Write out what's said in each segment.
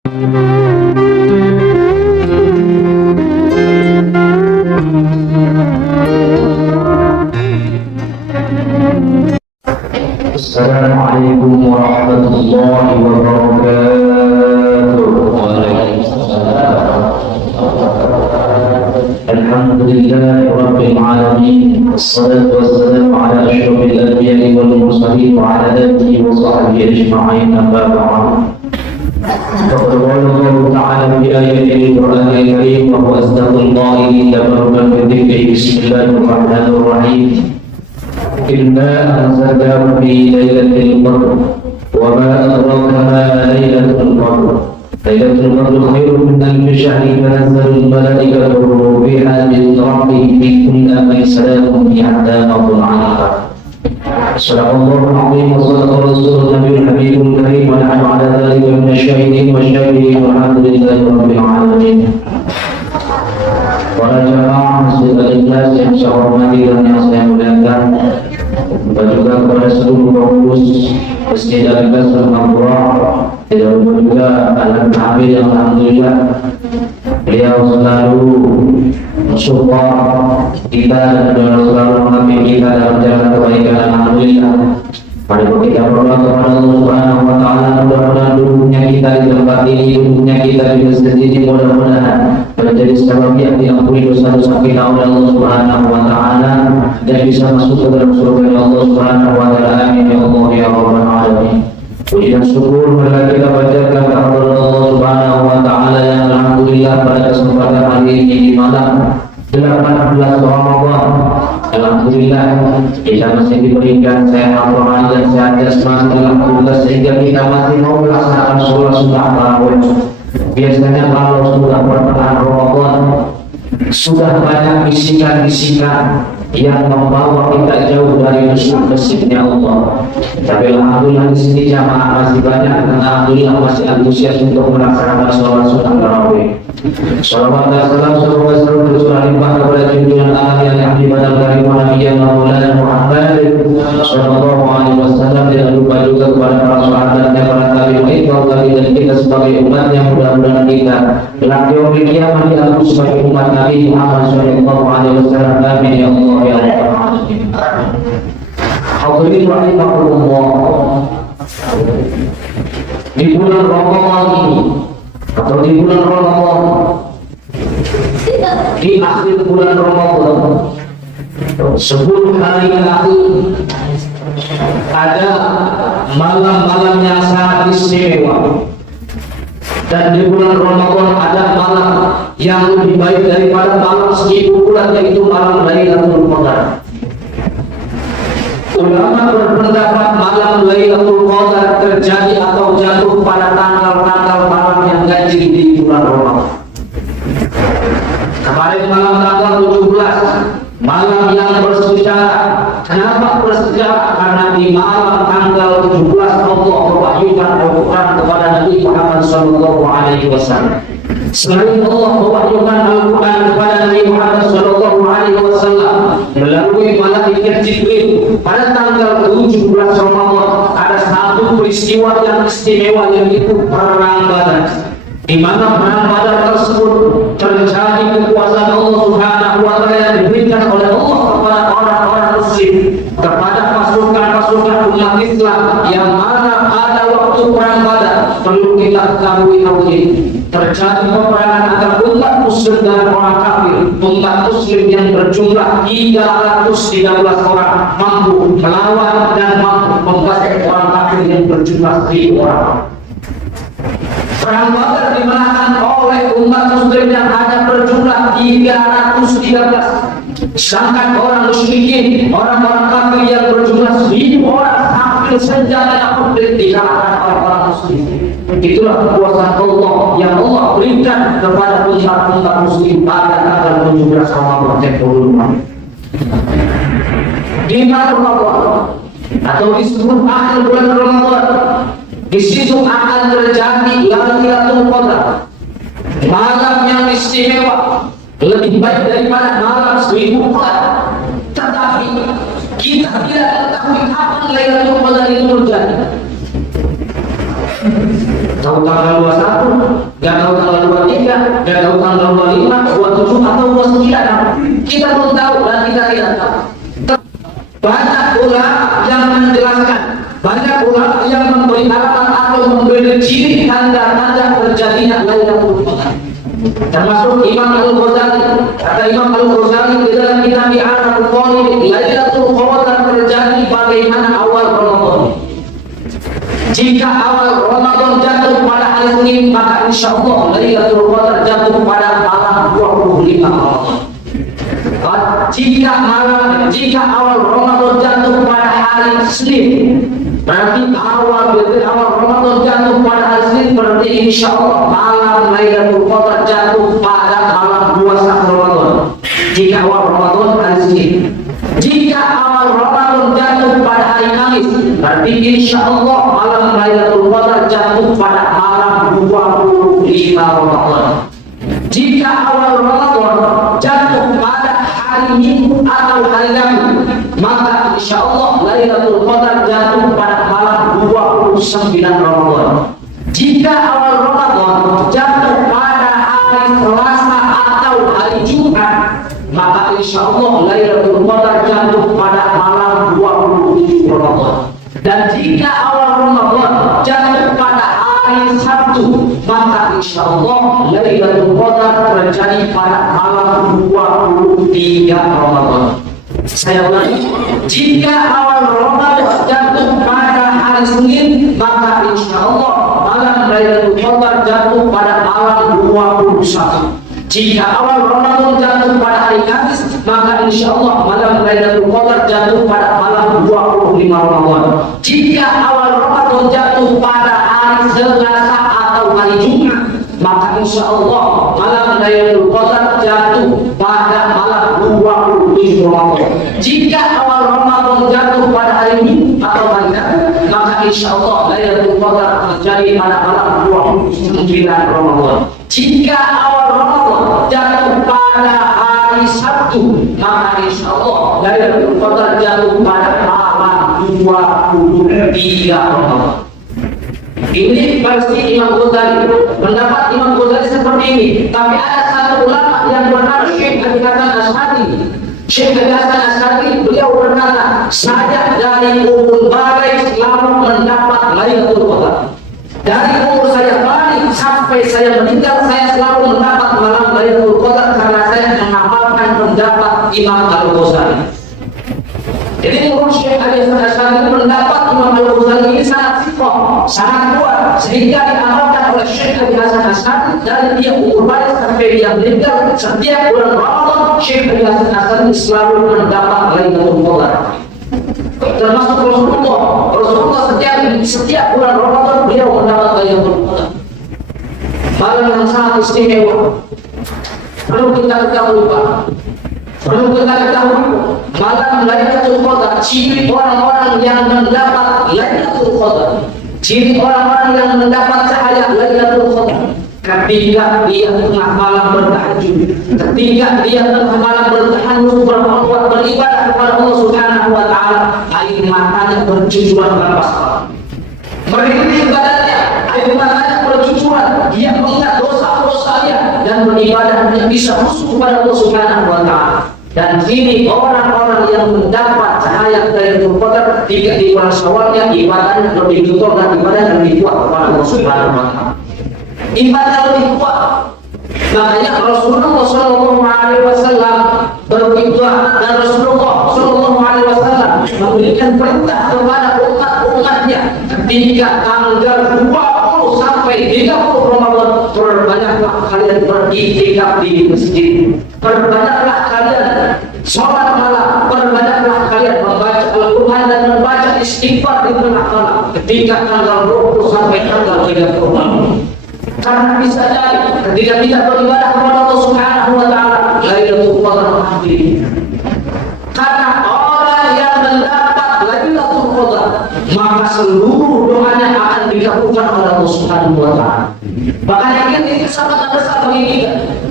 Assalamualaikum warahmatullahi wabarakatuh. Waalaikumsalam. Alhamdulillahi rabbil alamin. Wassalatu wassalamu ala asyrafil anbiya'i wal mursalin wa ala alihi wa sahbihi ajma'in. Amma ba'd. فقد قال الله تعالى في آية القرآن الكريم وهو أصدق القائلين تبارك بذكره بسم الله الرحمن الرحيم إنا أنزلناه في ليلة القدر وما أدراك ما ليلة القدر ليلة القدر خير من ألف شهر تنزل الملائكة والروح فيها بإذن ربهم من كل أمر سلام هي حتى مطلع الفجر. صدق الله العظيم وصدق رسوله النبي الحبيب الكريم ونحن على ذلك من الشاهدين والشاكرين والحمد لله رب العالمين. Para jemaah Masjid Al-Ikhlas yang saya hormati dan yang saya muliakan, dan juga kepada seluruh pengurus Masjid Al-Ikhlas dan Al-Qur'an, dan juga anak Habib yang alhamdulillah beliau selalu mensupport kita dan selalu mengambil kita dalam jalan kebaikan. Alhamdulillah. Mari kita berdoa kepada Allah Subhanahu wa taala, mudah-mudahan duduknya kita di tempat ini, duduknya kita di masjid ini mudah-mudahan menjadi sebab yang diampuni dosa-dosa kita oleh Allah Subhanahu wa taala dan bisa masuk ke dalam surga Allah Subhanahu wa taala. Amin ya Allah ya rabbal alamin. Puji dan syukur marilah kita panjatkan kehadirat Allah Subhanahu wa taala yang alhamdulillah pada kesempatan hari ini di malam 18 Ramadan. Alhamdulillah kita masih diberikan sehat rohani dan sehat jasmani, alhamdulillah, sehingga kita masih mau melaksanakan sholat sunnah tarawih. Biasanya kalau sudah pertengahan Ramadan sudah banyak bisikan-bisikan yang membawa kita jauh dari masjidnya Allah. Tapi alhamdulillah di sini jamaah masih banyak dan alhamdulillah masih antusias untuk melaksanakan sholat sunnah tarawih. Salawat dan salam semoga tercurah limpah kepada junjungan Allah yang ibadah dari Nabi Maulana Muhammad sallallahu alaihi wasallam, dan lupa juga kepada para sahabatnya, para tabi'in, dan kita sebagai umat yang mudah-mudahan kita kelak di hari kiamat diangkat sebagai umat Nabi Muhammad sallallahu alaihi wasallam. Amin ya Allah ya rabbal alamin. Hadirin rahimakumullah, di bulan Ramadan ini atau di bulan Ramadan, di akhir bulan Ramadan, 10 hari terakhir ada malam-malam yang sangat istimewa, dan di bulan Ramadan ada malam yang lebih baik daripada malam 1000 bulan, yaitu malam Lailatul Qadar. Ulama berpendapat malam Lailatul Qadar terjadi atau jatuh pada tanggal-tanggal malam yang ganjil di bulan Ramadan. Kemarin malam tanggal 17, malam yang bersejarah. Kenapa bersejarah? Karena di malam tanggal 17 Allah mewahyukan Al-Quran kepada Nabi Muhammad sallallahu alaihi wasallam. Selain Allah mewahyukan Al-Quran kepada Nabi Muhammad sallallahu alaihi wasallam melalui malaikat Jibril, pada tanggal 17 Ramadan ada satu peristiwa yang istimewa, yaitu perang Badar, di mana perang Badar tersebut terjadi kekuasaan Allah Subhanahu wa taala yang diberikan oleh Allah kepada orang-orang muslim, kepada pasukan-pasukan umat Islam, yang mana pada waktu perang Badar perlu kita ketahui terjadi peperangan antara umat muslim dan orang kafir. Umat muslim yang berjumlah 313 orang mampu melawan dan mampu membasmi orang kafir yang berjumlah 1000 orang. Perang Badar dimenangkan oleh umat muslim yang hanya berjumlah 313, sedangkan orang musyrikin, orang-orang kafir yang berjumlah 1000 orang, hampir senjata yang hampir dikalahkan oleh orang muslim. Itulah kekuasaan Allah yang Allah berikan kepada umat muslim pada tanggal 17 Ramadan yang di bulan Ramadan, atau disebut akhir bulan Ramadan. Di situ akan terjadi Lailatul Qadar, malam yang istimewa, lebih baik daripada malam 1000 bulan. Tetapi kita tidak mengetahui kapan Lailatul Qadar itu terjadi. tahu tanggal 21, nggak tahu tanggal 23, nggak tahu tanggal 25, 27 atau 29. Kita belum tahu dan kita tidak tahu. Banyak ulama yang menjelaskan, banyak ulama yang memberi alamat atau memberi ciri tanda-tanda terjadinya Lailatul Qadar. Termasuk Imam Al-Ghazali. Kata Imam Al-Ghazali di dalam kitab I'anatul Talib, Lailatul Qadar terjadi bagaimana awal Ramadan. Jika awal Ramadan jatuh pada hari Senin, maka insya Allah Lailatul Qadar jatuh pada malam 25 Ramadan. Jika awal Ramadan jatuh pada hari Senin, berarti awal Ramadan jatuh pada hari Senin, berarti insya Allah malam Lailatul Qadar jatuh pada malam 21 Ramadan. Jika awal Ramadan hari Senin. Jika awal Ramadan jatuh pada hari Kamis, berarti insya Allah malam Lailatul Qadar jatuh pada malam 25 Ramadan. Jika awal Ramadan jatuh pada hari Minggu atau hari Rabu, maka insya Allah Lailatul Qadar jatuh pada malam 29 Ramadan. Jika awal Ramadan jatuh pada hari Selasa atau hari Jumat, maka insya Allah Lailatul Qadar jatuh pada malam 27 Ramadan. Dan jika awal Ramadan jatuh pada hari Sabtu, maka insya Allah Lailatul Qadar terjadi pada malam 23 Ramadan. Saya ulangi, jika awal Ramadan jatuh pada hari Senin, maka insya Allah malam Lailatul Qadar jatuh pada malam 21. Jika awal Ramadan jatuh pada hari Kamis, maka insya Allah malam Lailatul Qadar jatuh pada malam 25 Ramadan. Jika awal Ramadan jatuh pada hari Selasa atau hari Jumat, maka insya Allah malam Lailatul Qadar jatuh pada malam 27 Ramadan. Jika awal Ramadan jatuh pada hari Minggu atau hari Rabu, maka insya Allah Lailatul Qadar terjadi pada malam 29 Ramadan. Jika awal Ramadan jatuh pada hari Sabtu, maka insya Allah Lailatul Qadar jatuh pada malam 23 Ramadan. Ini versi Imam Ghazali. Pendapat Imam Ghazali seperti ini. Tapi ada satu ulama yang bernama Syekh Abi Hasan Asy'ari. Syekh Abi Hasan Asy'ari beliau berkata, saya dari umur balik selalu mendapat Lailatul Qadar. Dari umur saya balik sampai saya meninggal, saya selalu mendapat malam Lailatul Qadar karena saya mengamalkan pendapat Imam Al-Ghazali. Jadi menurut Syekh Abi Hasan Asy'ari mendapat Imam Al-Ghazali ini sangat sikoh, sangat kuat, sehingga diamalkan oleh Syekh Abi Hasan Asy'ari dari dia umur balik sampai dia meninggal. Setiap bulan Ramadan Syekh Abi Hasan Asy'ari selalu mendapat Lailatul Qadar. Termasuk Rasulullah setiap bulan Ramadan beliau mendapat Lailatul Qadar. Malam yang sangat istimewa. Perlu kita ketahui Pak. Perlu kita ketahui malam Lailatul Qadar, ciri orang-orang yang mendapat Lailatul Qadar, ciri orang-orang yang mendapat cahaya Lailatul Qadar, ketika dia tengah malam bertahajud, ketika dia tengah malam bertahannus, berbuat beribadah kepada Allah Subhanahu wa taala, air matanya bercucuran lepas. Mengikuti ibadahnya, air matanya bercucuran, dia mengingat dosa-dosanya dan beribadahnya bisa khusyuk kepada Allah Subhanahu wa taala. Dan ini orang-orang yang mendapat cahaya dari Lailatul Qadar ketika di bulan Syawalnya ibadahnya lebih getol dan ibadahnya lebih kuat kepada Allah Subhanahu wa taala. Ibadah lebih kuat. Makanya Rasulullah SAW berdoa dan Rasulullah SAW memberikan perintah kepada umat-umatnya ketika tanggal 20 sampai 30 Ramadan, perbanyaklah kalian beriktikaf di masjid, perbanyaklah kalian sholat malam, perbanyaklah kalian membaca Al-Quran dan membaca istighfar di tengah malam ketika tanggal 20 sampai tanggal 30 Ramadan. Karena bisa jadi ketika kita beribadah kepada Allah Subhanahu wa taala, Lailatul Qadar hadir. Karena orang yang mendapat Lailatul Qadar, maka seluruh doanya akan dikabulkan oleh Allah Subhanahu wa taala. Makanya ini sangat besar bagi kita.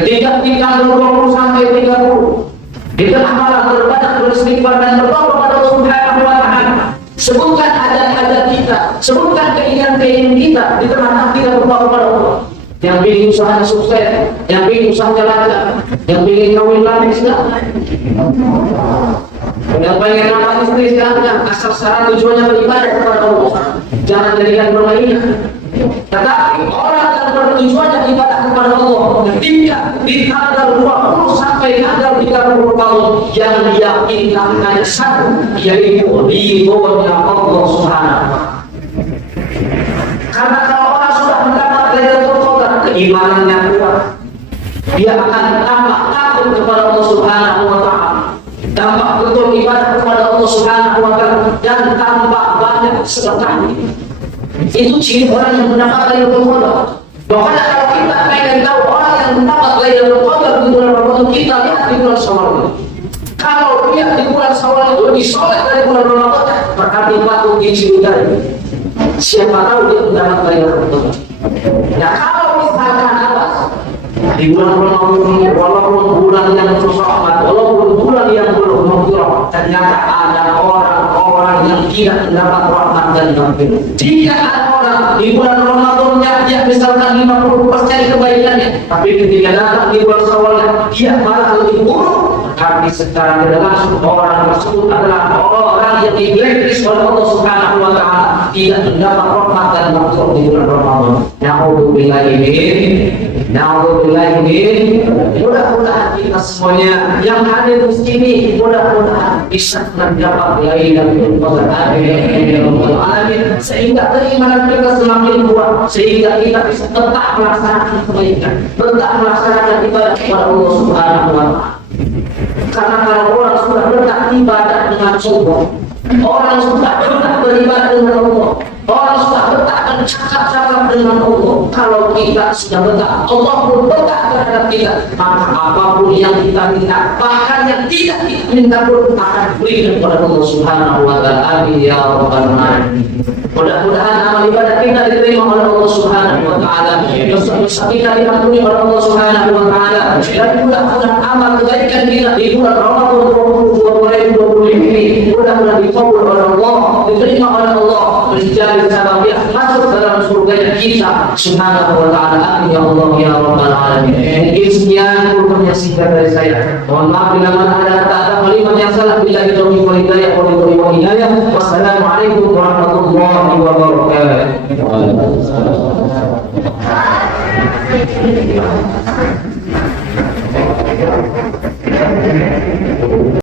Ketika di tanggal 20 sampai 30 di tengah malam berbanyak beristighfar dan berdoa kepada Allah Subhanahu wa taala, Sebutkan hajat-hajat kita, sebutkan keinginan-keinginan kita di tengah kita berdoa kepada Allah. Yang ingin usahanya sukses, yang ingin usahanya lancar, yang ingin kawin lagi sedang, yang pengen nama istri sedang, asal secara tujuannya beribadah kepada Allah, jangan jadikan permainan. Tetapi orang yang bertujuan ibadah kepada Allah tidak di tanggal 20 sampai tanggal 30 tahun yang diyakinkan hanya satu, yaitu ridhonya Allah Subhanahu. Karena kalau orang sudah mendapat Lailatul Qadar, keimanannya kuat, dia akan tambah takut kepada Allah Subhanahu wa Ta'ala, tambah betul ibadah kepada Allah Subhanahu wa Ta'ala, dan tambah banyak sedekah. Itu ciri orang yang mendapat Lailatul Qadar. Makanya kalau kita pengen tahu orang yang mendapat Lailatul Qadar di bulan Ramadan, kita lihat di bulan Syawal. Kalau dia di bulan Syawal itu lebih soleh dari bulan Ramadan, berarti patut dicurigai. Siapa tahu dia mendapat Lailatul Qadar. Ya kalau misalkan apa di bulan Ramadan, walaupun bulan yang bersahabat, walaupun bulan yang belum mengkurang, ternyata ada orang-orang yang tidak mendapat rahmat dan maghfirah. Jika ada orang di bulan Ramadannya dia misalkan 50% kebaikannya, tapi ketika datang di bulan Syawalnya dia malah lebih buruk, tapi secara tidak langsung orang tersebut adalah orang yang diblacklist oleh Allah Subhanahu wa Ta'ala, tidak mendapat rahmat dan maghfirah di bulan Ramadan. Na'udzubillahi min. Mudah-mudahan kita semuanya yang hadir di sini mudah-mudahan bisa mendapat Lailatul Qadar. Amin. Sehingga keimanan kita semakin kuat, sehingga kita bisa tetap melaksanakan kebaikan, tetap melaksanakan ibadah kepada Allah Subhanahu wa Ta'ala. Karena kalau orang sudah bertak ibadah dengan sombong, orang sudah bertak beribadah dengan Allah, orang sudah bertak bercakap-cakap dengan Allah, kalau kita sudah bertak, Allah pun bertak terhadap kita, maka apapun yang kita minta, bahkan yang tidak kita minta pun akan berikan kepada Allah Subhanahu wa Ta'ala. Amin ya rabbal alamin. Mudah-mudahan amal ibadah kita diterima oleh Allah Subhanahu wa Ta'ala, dosa-dosa kita diampuni oleh Allah Subhanahu wa Ta'ala, dan mudah-mudahan amal kebaikan kita di bulan Ramadan 2020 ini mudah-mudahan dikabul oleh Allah, diterima oleh Allah, menjadi sebab masuk dalam surga kita Subhanahu wa Ta'ala. Amin ya Allah ya rabbal alamin. Mungkin sekian kurangnya singkat dari saya. Mohon maaf bila mana ada kata-kata kalimat yang salah, bila kita minta hidayah wa hidayah. Wassalamualaikum warahmatullahi wabarakatuh.